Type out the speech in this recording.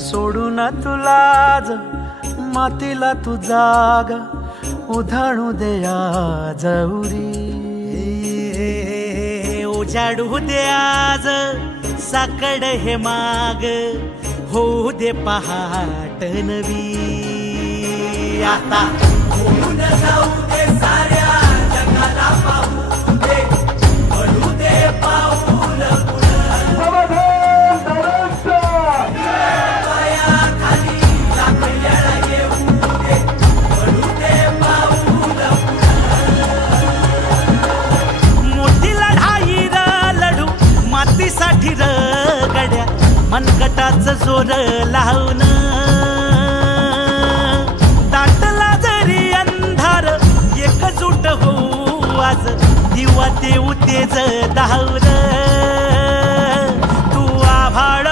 सोडून तुलाज मातीला तू जाग उधाणू दे आज उरी. उजाडू दे आज साकड हे माग होऊ दे पहाट नवी. आता होऊन जाऊ दे साऱ्या जगाला पाहू दे पडू दे पाऊल पायाखाली आपल्याला येऊ दे पडू दे पाऊल. मोठी लढाई र लढू मातीसाठी र गड्या मनगटाचं जोर लावून. दाटला जरी अंधार एकजूट होऊ आज दिवा देऊ तेज धावून. तू आभाळ